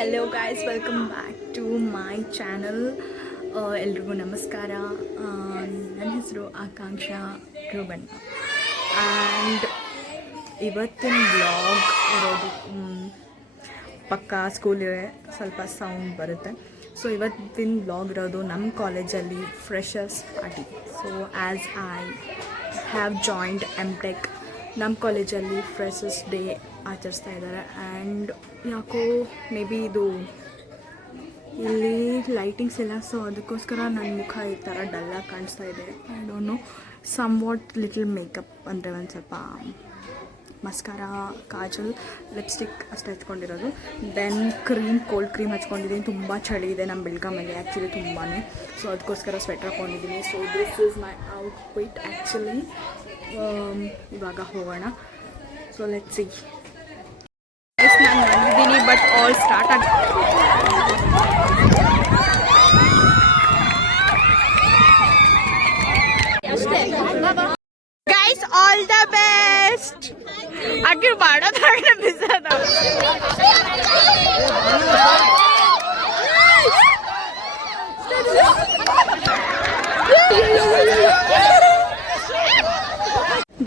Hello guys, welcome back to my channel. ಎಲ್ರಿಗೂ ನಮಸ್ಕಾರ. ನನ್ನ ಹೆಸರು ಆಕಾಂಕ್ಷಾ ರೂಬಣ್ಣ ಆ್ಯಂಡ್ ಇವತ್ತಿನ ಬ್ಲಾಗ್ ಇರೋದು ಪಕ್ಕ ಸ್ಕೂಲಿಗೆ ಸ್ವಲ್ಪ ಸೌಂಡ್ ಬರುತ್ತೆ. ಸೊ ಇವತ್ತಿನ ಬ್ಲಾಗ್ ಇರೋದು ನಮ್ಮ ಕಾಲೇಜಲ್ಲಿ freshers party. So as I have joined M Tech, ನಮ್ಮ ಕಾಲೇಜಲ್ಲಿ ಫ್ರೆಷರ್ಸ್ ಡೇ ಆಚರಿಸ್ತಾ ಇದ್ದಾರೆ. ಆ್ಯಂಡ್ ಯಾಕೋ ಮೇ ಬಿ ಇದು ಇಲ್ಲಿ ಲೈಟಿಂಗ್ಸ್ ಇಲ್ಲ, ಸೊ ಅದಕ್ಕೋಸ್ಕರ ನನ್ನ ಮುಖ ಈ ಥರ ಡಲ್ಲಾಗಿ ಕಾಣಿಸ್ತಾ ಇದೆ. I don't know, somewhat little makeup ಅಂದರೆ ಒಂದು ಸ್ವಲ್ಪ ಮಸ್ಕಾರ, ಕಾಜಲ್, ಲಿಪ್ಸ್ಟಿಕ್ ಅಷ್ಟು ಹಚ್ಕೊಂಡಿರೋದು. ದೆನ್ ಕೋಲ್ಡ್ ಕ್ರೀಮ್ ಹಚ್ಕೊಂಡಿದ್ದೀನಿ. ತುಂಬ ಚಳಿ ಇದೆ ನಮ್ಮ ಬೆಳಗಾಮಲ್ಲಿ ಆ್ಯಕ್ಚುಲಿ ತುಂಬಾ, ಸೊ ಅದಕ್ಕೋಸ್ಕರ ಸ್ವೆಟರ್ ಹಾಕ್ಕೊಂಡಿದ್ದೀನಿ. So this is my outfit actually. ಇವಾಗ ಹೋಗೋಣ. So let's see. ನಾನು ಬಂದಿದ್ದೀನಿ, ಬಟ್ ಆಲ್ ಸ್ಟಾರ್ಟ್ ಆಗಿ ಗೈಸ್, ಆಲ್ ದ ಬೆಸ್ಟ್. ಆಕೆ ಮಾಡೋದಾಗಲೇ ಬಿಸದ.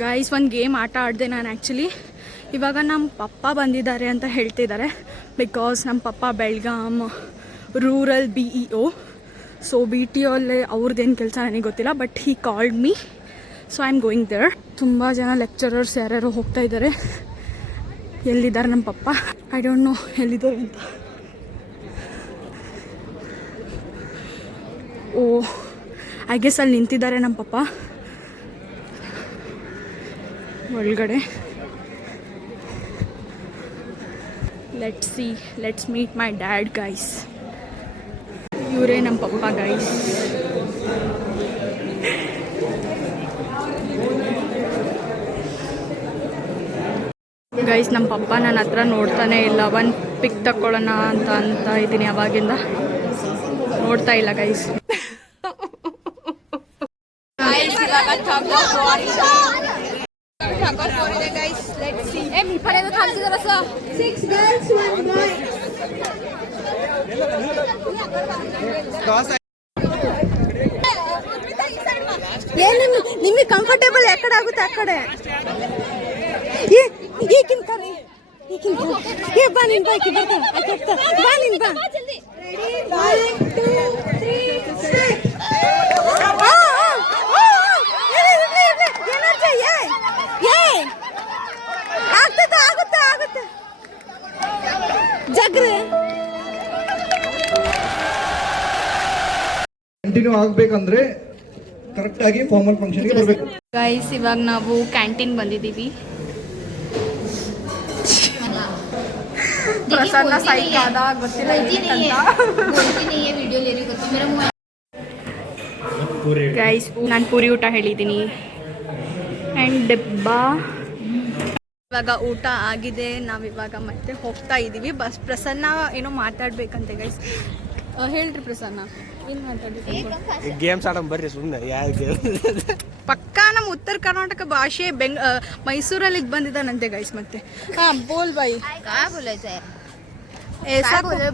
ಗೈಸ್, ಒಂದು ಗೇಮ್ ಆಟ ಆಡಿದೆ ನಾನು ಆ್ಯಕ್ಚುಲಿ. ಇವಾಗ ನಮ್ಮ ಪಪ್ಪ ಬಂದಿದ್ದಾರೆ ಅಂತ ಹೇಳ್ತಿದ್ದಾರೆ, ಬಿಕಾಸ್ ನಮ್ಮ ಪಪ್ಪ Belgaum rural BEO. So BTO ಅಲ್ಲೇ ಅವ್ರದ್ದೇನು ಕೆಲಸ ನನಗೆ ಗೊತ್ತಿಲ್ಲ, but he called me, so I am going there. ತುಂಬ ಜನ ಲೆಕ್ಚರರ್ಸ್ ಯಾರ್ಯಾರು ಹೋಗ್ತಾ ಇದ್ದಾರೆ. ಎಲ್ಲಿದ್ದಾರೆ ನಮ್ಮ ಪಪ್ಪ? ಐ ಡೋಂಟ್ ನೋ ಎಲ್ಲಿದ್ದಾರೆ ಅಂತ. ಓ, ಐ ಗೆಸ್ ಅಲ್ಲಿ ನಿಂತಿದ್ದಾರೆ ನಮ್ಮ ಪಪ್ಪ ಒಳಗಡೆ. Let's meet my dad guys. ಇವರೇ ನಮ್ಮ ಪಪ್ಪ ಗೈಸ್. ಗೈಸ್, ನಮ್ಮ ಪಪ್ಪ ನನ್ನ ಹತ್ರ ನೋಡ್ತಾನೆ ಇಲ್ಲ. ಒಂದು ಪಿಕ್ ತಕ್ಕೊಳ್ಳೋಣ ಅಂತ ಇದ್ದೀನಿ, ಅವಾಗಿಂದ ನೋಡ್ತಾ ಇಲ್ಲ ಗೈಸ್. ನಿಮಗೆ ಕಂಫರ್ಟೇಬಲ್ ಯಾಕಡೆ ಆಗುತ್ತೆ ಆ ಕಡೆ. ಬಾ ನಿನ್ ಬಾಕಿ ಬರ್ತಾ ಬಾ ನಿನ್ ಬಾ. ಆಗುತ್ತೆ ಜಗ್ರೆ ಕಂಟಿನ್ಯೂ ಆಗಬೇಕಂದ್ರೆ ಕರೆಕ್ಟ್ ಆಗಿ ಫಾರ್ಮಲ್ ಫಂಕ್ಷನ್ಗೆ ಬರಬೇಕು. ಗೈಸ್, ಇವಾಗ ನಾವು ಕ್ಯಾಂಟೀನ್ ಬಂದಿದ್ದೀವಿ. ಪ್ರಸನ್ನ ಸೈಕ್ ಆದ ಗೊತ್ತಿಲ್ಲ. ಗೈಸ್, ನಾನು ಪೂರಿ ಊಟ ಹೇಳಿದ್ದೀನಿ ಆ್ಯಂಡ್ ಡಬ್ಬಾ. ಇವಾಗ ಊಟ ಆಗಿದೆ, ನಾವಿವಾಗ ಮತ್ತೆ ಹೋಗ್ತಾ ಇದ್ದೀವಿ. ಬಸ್ ಪ್ರಸನ್ನ ಏನೋ ಮಾತಾಡ್ಬೇಕಂತೆ ಗೈಸ್. ಹೇಳ್ರಿ ಪ್ರಸನ್ನ, ಏನು ಮಾತಾಡ್ಬೇಕು? ಗೇಮ್ಸ್ ಆಡೋಣ ಬರ್ರಿ ಸುಮ್ಮನೆ. ಪಕ್ಕ ನಮ್ಮ ಉತ್ತರ ಕರ್ನಾಟಕ ಭಾಷೆ ಮೈಸೂರಲ್ಲಿ ಬಂದಿದ್ದಾನಂತೆ ಗೈಸ್. ಮತ್ತೆ ಬೋಲ್ ಬಾಯಿ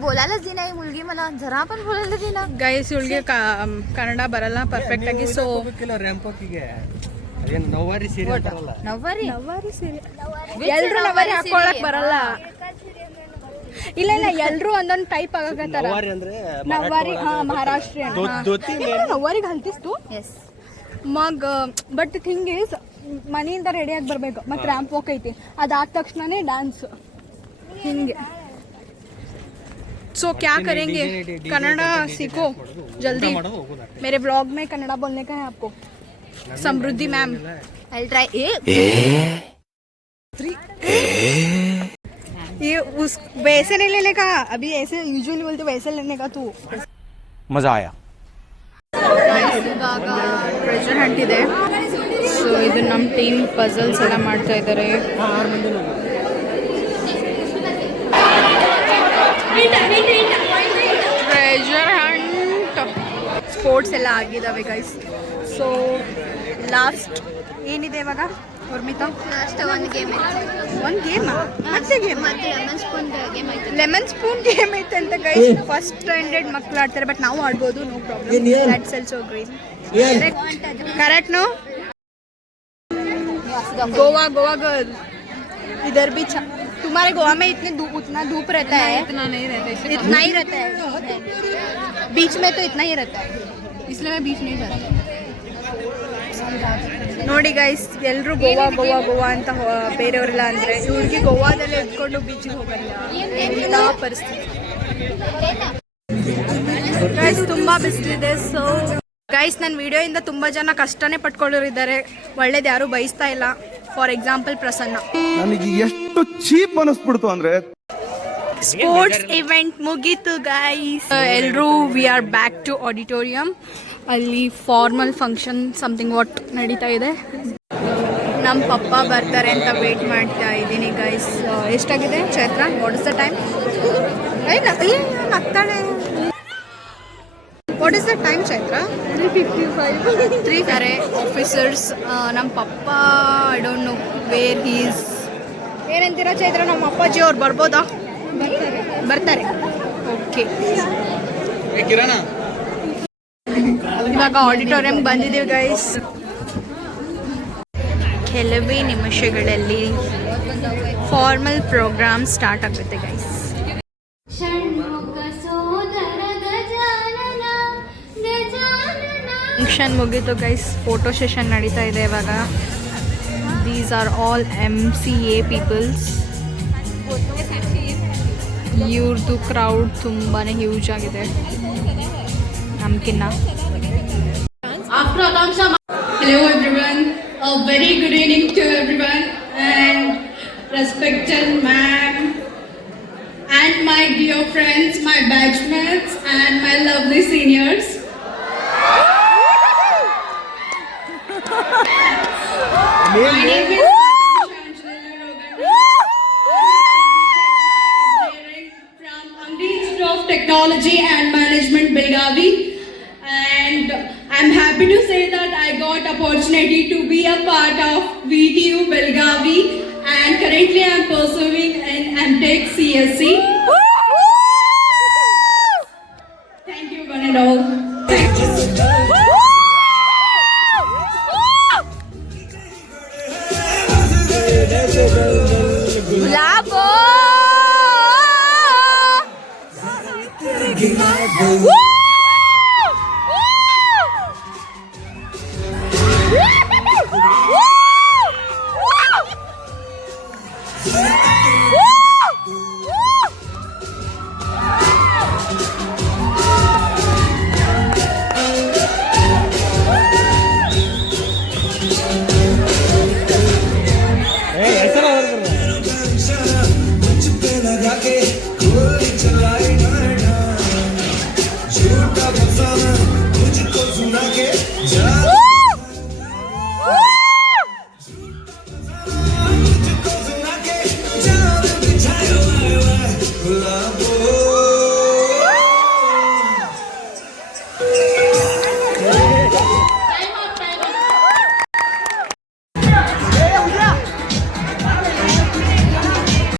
बोलायलाच दिना ही मुलगी, मला जरा पण बोलायला दिना. ಗೈಸ್, ಇವಳಿಗೆ ಕನ್ನಡ ಬರಲ್ಲ ಪರ್ಫೆಕ್ಟ್ ಆಗಿ. ಸೊ ನವ್ವಾರಿ ಸೀರೆ ಅಂತಾರಲ್ಲ, नववारी ಸೀರೆ ಎಲ್ರು ನವರಿ ಹಾಕೊಳಕ್ ಬರಲ್ಲ. ಇಲ್ಲ ಎಲ್ರು ಒಂದೊಂದು ಟೈಪ್ ಆಗಕತ್ತಾರ. ನವ್ವಾರಿ ಮಹಾರಾಷ್ಟ್ರೀಯನ್ ನವ್ವಾರಿಗೆ ಹಲ್ತಿಸ್ತು. ಎಸ್ ಮಗ್ ಬಟ್ ಥಿಂಗ್ ಈಸ್, ಮನೆಯಿಂದ ರೆಡಿಯಾಗಿ ಬರ್ಬೇಕು, ಮತ್ತೆ ರ್ಯಾಂಪ್ ವಾಕ್ ಐತಿ, ಅದಾದ ತಕ್ಷಣನೇ ಡ್ಯಾನ್ಸ್ ಹಿಂಗೆ. सो क्या करेंगे? कन्नड़ा सीखो जल्दी. मेरे व्लॉग में कन्नड़ा बोलने का है आपको. समृद्धि मैम, आई ट्राई. ये उस वैसे नहीं लेने का, अभी ऐसे यूजुअली बोलते वैसे लेने का. तू ಮಜಾ ಆಯಾ. ಇವಾಗ ಟ್ರೆಜರ್ ಹಂಟ್ ಇದೆ. ಸೊ ಇದು ನಮ್ಮ ಟೀಮ್ ಪಜಲ್ಸ್ ಎಲ್ಲ ಮಾಡ್ತಾ ಇದ್ದಾರೆ. ಟ್ರೆಜರ್ ಹಂಟ್ ಸ್ಪೋರ್ಟ್ಸ್ ಎಲ್ಲ ಆಗಿದ್ದಾವೆ ಗೈಸ್. ಸೊ ಲಾಸ್ಟ್ ಏನಿದೆ ಇವಾಗ? ಉರ್ಮಿತಾ ಲಾಸ್ಟ್ ಒಂದು ಗೇಮ್ ಒಂದು ಗೇಮಾ ಮತ್ತೆ ಗೇಮ್ ಮತ್ತೆ ಲೆಮನ್ ಸ್ಪೂನ್ ಗೇಮ್ ಆಯ್ತು. ಲೆಮನ್ ಸ್ಪೂನ್ ಗೇಮ್ ಐತೆ ಅಂತ ಗೈಸ್. ಫಸ್ಟ್ ಸ್ಟ್ಯಾಂಡರ್ಡ್ ಮಕ್ಳು ಆಡ್ತಾರೆ, ಬಟ್ ನಾವು ಆಡ್ಬೋದು, no problem. That's also green. Correct no. Goa Goa girl इधर भी तुम्हारे गोवा में उतना धूप रहता है? इतना नहीं रहता है बीच में तो इतना ही रहता है, इसलिए मैं बीच नहीं जाती. ನೋಡಿ ಗೈಸ್, ಎಲ್ಲರೂ ಗೋವಾ ಗೋವಾ ಗೋವಾ ಅಂತ ಬೇರೆಯವರೆಲ್ಲ ಅಂದರೆ ಇವ್ರಿಗೆ ಗೋವಾದಲ್ಲೇ ಇಟ್ಕೊಂಡು ಬೀಚಿಗೆ ಹೋಗಲ್ಲ. ಎಂಥ ಪರಿಸ್ಥಿತಿ ಗೈಸ್, ತುಂಬ ಬಿಸಿಲಿದೆ. ಸೊ ಗೈಸ್, ನನ್ನ ವಿಡಿಯೋಯಿಂದ ತುಂಬ ಜನ ಕಷ್ಟನೇ ಪಟ್ಕೊಳ್ಳೋರಿದ್ದಾರೆ, ಒಳ್ಳೇದು ಯಾರೂ ಬಯಸ್ತಾ ಇಲ್ಲ. For example Prasanna. ನನಗೆ ಎಷ್ಟು ಚೀಪ್ ಅನಿಸ್ಬಿಡ್ತು ಅಂದ್ರೆ. ಸ್ಪೋರ್ಟ್ಸ್ ಇವೆಂಟ್ ಮುಗೀತು ಗೈಸ್. ಎಲ್ಲರೂ we are back to auditorium. ಅಲ್ಲಿ ಫಾರ್ಮಲ್ ಫಂಕ್ಷನ್ ಸಮಥಿಂಗ್ ವಾಟ್ ನಡೀತಾ ಇದೆ. ನಮ್ಮ ಪಪ್ಪ ಬರ್ತಾರೆ ಅಂತ ವೇಟ್ ಮಾಡ್ತಾ ಇದ್ದೀನಿ ಗೈಸ್. ಎಷ್ಟಾಗಿದೆ Chaitra? What is the time? ನಗ್ತಾಳೆ. What is the time Chaitra? 3:55. 3 are officers. ನಮ್ಮ ಪಪ್ಪ I don't know where he's. ಏನಂತೀರಾ ಚೈತ್ರ, ನಮ್ಮ ಅಪ್ಪಾಜಿ ಅವ್ರು ಬರ್ಬೋದಾ? ಬರ್ತಾರೆ. ಓಕೆ, ಇವಾಗ ಆಡಿಟೋರಿಯಂ ಬಂದಿದ್ದೀವಿ ಗೈಸ್. ಕೆಲವೇ ನಿಮಿಷಗಳಲ್ಲಿ ಫಾರ್ಮಲ್ ಪ್ರೋಗ್ರಾಮ್ ಸ್ಟಾರ್ಟ್ ಆಗುತ್ತೆ ಗೈಸ್. ಫಂಕ್ಷನ್ ಮುಗೀತು ಗೈಸ್, ಫೋಟೋ ಸೆಷನ್ ನಡೀತಾ ಇದೆ ಇವಾಗ. These are all MCA peoples. ಇವ್ರದ್ದು ಕ್ರೌಡ್ ತುಂಬಾ ಹ್ಯೂಜ್ ಆಗಿದೆ ನಮ್ಕಿನ್ನ. Hello everyone, a very good evening to everyone, and respected ma'am and my dear friends, my batchmates and my lovely seniors. My name is from Angdi Institute of Technology and Management, Belgavi, and I'm happy to say that I got opportunity to be a part of VTU Belgavi, and currently I'm pursuing an MTech CSC. Thank you one and all. Bravo!